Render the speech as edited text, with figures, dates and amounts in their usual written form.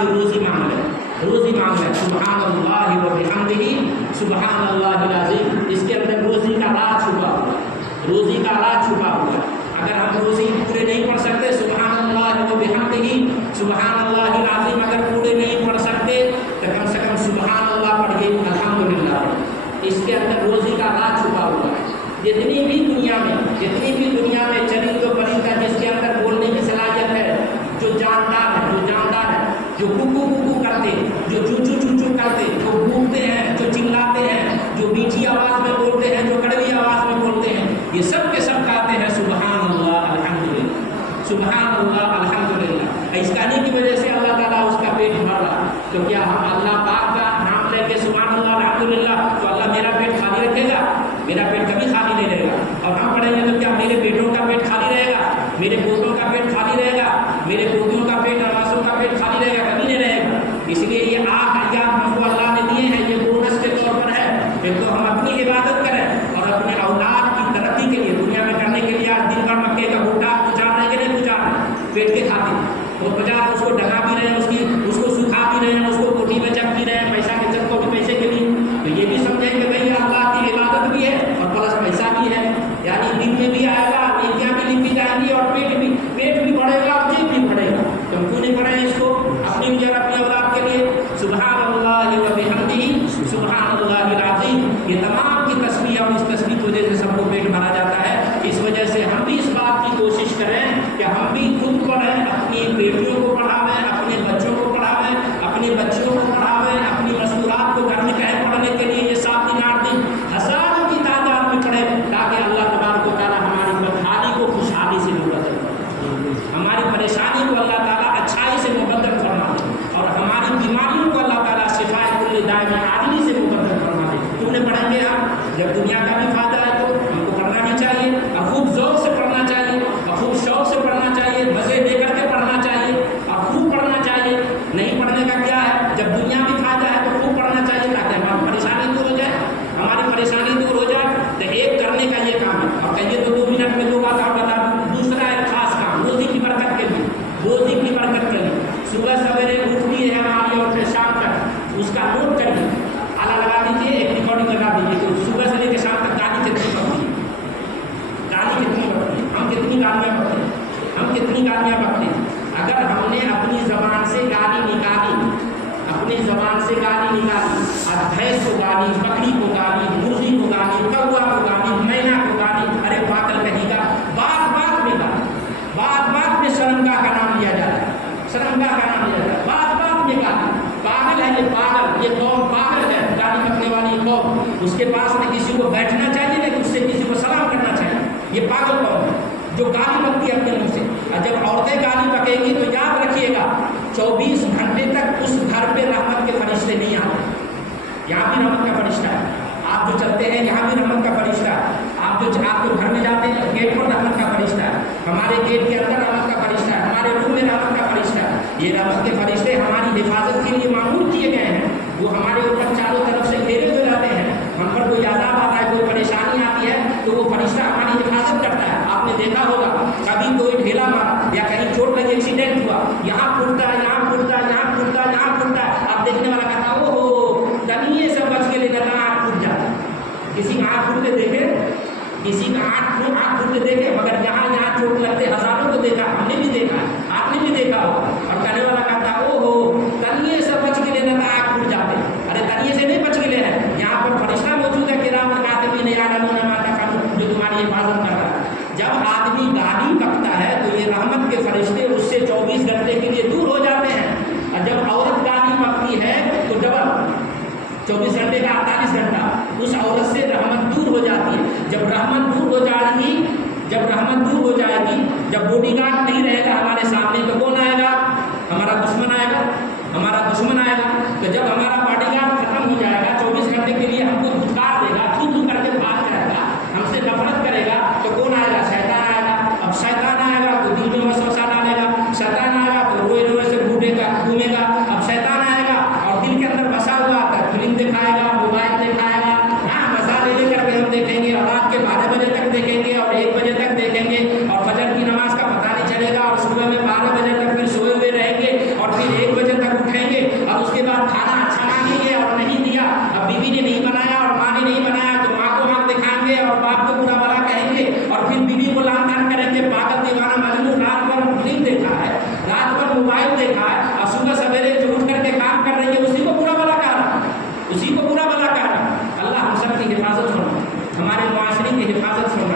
से रोज़ी मांग ले, रोज़ी मांग ले। सुब्हानल्लाहि व बिहम्दिही सुब्हानल्लाहिल अज़ीम। इसके अंदर रोज़ी का राज छुपा हुआ, रोज़ी का राज छुपा हुआ। अगर हम रोज़ी पूरे नहीं पढ़ सकते सुब्हानल्लाहि व बिहम्दिही सुब्हानल्लाहिल अज़ीम अगर पूरे नहीं पढ़ सकते तो कम से कम सुब्हानल्लाह पढ़िए, अल्हम्दुलिल्लाह। इसके अंदर रोज़ी का राज छुपा हुआ है। जितनी भी दुनिया में चली तो परिंदा जिसके अंदर बोलने की सलाहियत है, जो जानदार है, जो कुकू कुकू करते, जो चूचू चूचू करते, जो भूखते हैं, जो चिल्लाते हैं, जो मीठी आवाज़ में बोलते हैं, जो कड़वी आवाज़ में बोलते हैं, ये सब के सब कहते हैं सुब्हानल्लाह अल्हम्दुलिल्लाह, सुब्हानल्लाह अल्हम्दुलिल्लाह। इस कहने की वजह से अल्लाह ताला उसका पेट भर रहा। तो क्या हम अल्लाह पाक का नाम लेके सुब्हानल्लाह अल्हम्दुलिल्लाह तो अल्लाह मेरा पेट खाली रखेगा? मेरा पेट कभी खाली नहीं रहेगा। और हम पढ़ेंगे तो क्या मेरे बेटों का पेट खाली रहेगा? मेरे पोतों का पेट खाली रहेगा? मेरे पोतियों का पेट, अनासों का पेट खाली रहेगा? कभी नहीं रहेगा। इसलिए ये 8 अय्याम हमको अल्लाह ने दिए हैं, ये बोनस के तौर पर है। एक तो हम अपनी इबादत करें और अपने औलाद की तरक्की के लिए, दुनिया में करने के लिए। आज दिन भर मक्के का भुट्टा गुजार रहे कि नहीं गुजार रहे? पेट के खातिर वो बाजार उसको ढका भी रहे हैं, उसको सुखा भी रहे हैं, उसको कोठी में जब भी रहे हैं, पैसा के जब को भी पैसे के लिए। तो ये भी समझें कि भाई अल्लाह की इबादत भी है और प्लस पैसा भी है, यानी दिन में भी आएगा, नेकियां भी लिखी जाएंगी और पेट भी बढ़ेगा और जेब भी बढ़ेगा। तो हम क्यों नहीं पढ़े इसको अपनी भी अपनी औलाद के लिए? सुब्हानल्लाहि व बिहम्दिही सुब्हानल्लाहिल अज़ीम। ये तमाम की तस्बीह और इस तस्बीह की वजह से सबको पेट भरा जाता है। इस वजह से हम भी इस बात की कोशिश करें कि हम भी खुद पढ़ें, अपनी बेटियों को पढ़ावें, अपने बच्चों को पढ़ावें, अपनी बच्चियों को पढ़ावें, अपनी मस्तूरात को घर में कहें पढ़ने के लिए। ये 7 दिन 8 दिन हज़ारों की तादाद में पढ़ें ताकि अल्लाह तबारक व तआला हमारी बदहाली को खुशहाली से मुबद्दल करे, हमारी परेशानी को अल्लाह ताला अच्छाई से मुबद्दल फरमा दे और हमारी बीमारियों को अल्लाह ताला शिफाए कुल्ली दाए आदमी से मुबद्दल फरमा दे। तुमने पढ़ेंगे हम, जब दुनिया का भी फायदा है तो हमको पढ़ना भी चाहिए और खूब ज़ौक़ से पढ़ना चाहिए और खूब शौक़ से पढ़ना चाहिए, मज़े लेकर के पढ़ना चाहिए और खूब पढ़ना चाहिए। नहीं पढ़ने का क्या है? जब दुनिया में फायदा है तो खूब पढ़ना चाहिए ताकि हमारी परेशानी दूर हो जाए, हमारी परेशानी दूर हो जाए। तो एक करने का ये काम है और कहिए तो 2 मिनट में 2 बात आप बता दूँ। दूसरा है खास काम रोज़ी की बरकत के लिए, रोज़ी की बरकत के लिए सुबह सवेरे उठती है हमारी और फिर शाम तक उसका नोट करिए, आला लगा दीजिए, एक रिकॉर्डिंग लगा दीजिए। तो सुबह से लेकर शाम तक गाली कितनी पड़ती है, गाली कितनी पड़ती है, हम कितनी गालियाँ पढ़ते हैं, हम कितनी गालियाँ पढ़ते हैं। अगर हमने अपनी ज़बान से गाली निकाली, अपनी ज़बान से गाली निकाली, भैंस को गाली, बकरी को गाली, मुर्गी को गाली, कौआ को गाली, मैना को गाली, अरे पागल कहेगा, बात बात में गाली, बात बात में शर्मगाह का नाम लिया जाता है, शर्मगाह का नाम लिया जाता है, बात बात में गाली। पागल है ये पागल, ये कौम पागल है, गाली बकने वाली कौम। उसके पास न किसी को बैठना चाहिए न उससे किसी को सलाम करना चाहिए। ये पागल कौम है जो गाली बकती है अपने मुँह से। और जब औरतें गाली बकेंगी तो याद रखिएगा 24 घंटे तक उस घर पे रहमत के फरिश्ते नहीं आते। यहाँ भी रहमत का फरिश्ता है, आप जो चलते हैं यहाँ भी रहमत का फरिश्ता है, आप जो घर में जाते हैं गेट पर रहमत का फरिश्ता है, हमारे गेट के अंदर रहमत का फरिश्ता है, हमारे रूम में रहमत का फरिश्ता है। ये रहमत के फरिश्ते हमारी हिफाजत के लिए मामूल किए गए हैं। वो हमारे ऊपर चारों तरफ से घेरे हुए रहते हैं। हम पर कोई आज़ाब आता है, कोई परेशानी आती है तो वो फरिश्ता हमारी हिफाजत करता है। आपने देखा होगा कभी कोई ढेला मारा या कहीं चोट लगी, एक्सीडेंट हुआ, यहाँ फूटता है, यहाँ फूटता है, यहाँ फूटता है, यहाँ फूटता है। आप देखने वाला कहता है ओहो तनिए से बच के ले जाता, आँख फूट जाता है। किसी का आँख फूटते देखे, किसी का आँख फूटते देखे, मगर यहाँ चोट लगते हज़ारों को देखा, हमने भी देखा, आपने भी देखा होगा। और कहने वाला कहता है ओहो तनिए से बच के ले जाता, आँख फूट जाते। अरे तनिए से नहीं बच के ले रहे हैं, यहाँ पर फरिश्ता मौजूद है किराम कातिबीन याअलमून मा तफ़अलून, जो तुम्हारी हिफाजत कर रहा है। जब आदमी गाली बकता है तो ये रहमत के फरिश्ते उससे 24 घंटे के लिए दूर हो जाते हैं। और जब औरत गाली बकती है तो डबल 24 घंटे का 48 घंटा उस औरत से रहमत दूर हो जाती है। जब रहमत दूर हो जाएगी, जब रहमत दूर हो जाएगी, जब बॉडीगार्ड नहीं रहेगा हमारे सामने तो कौन आएगा? हमारा दुश्मन आएगा, हमारा दुश्मन आएगा। तो जब हमारा बॉडीगार्ड खत्म हो जाएगा, 24 घंटे के लिए हमको धुतकार देगा, थू करके भाग जाएगा, हमसे नफरत करेगा, तो कौन आएगा? शैतान आएगा। अब शैतान आएगा तो दिल में वसवसा डालेगा, शैतान आएगा तो रोए रोए से घूमेगा। अब शैतान आएगा और दिल के अंदर बसा हुआ था, फिल्म दिखाएगा, मोबाइल दिखाएगा, हाँ मसाले लेकर के हम देखेंगे और रात के 12 बजे तक देखेंगे और 1 बजे तक देखेंगे और फजर की नमाज का पता नहीं चलेगा और सुबह में 12 बजे तक फिर सोए हुए रहेंगे और फिर 1 बजे तक उठे حفاظت فرمائے.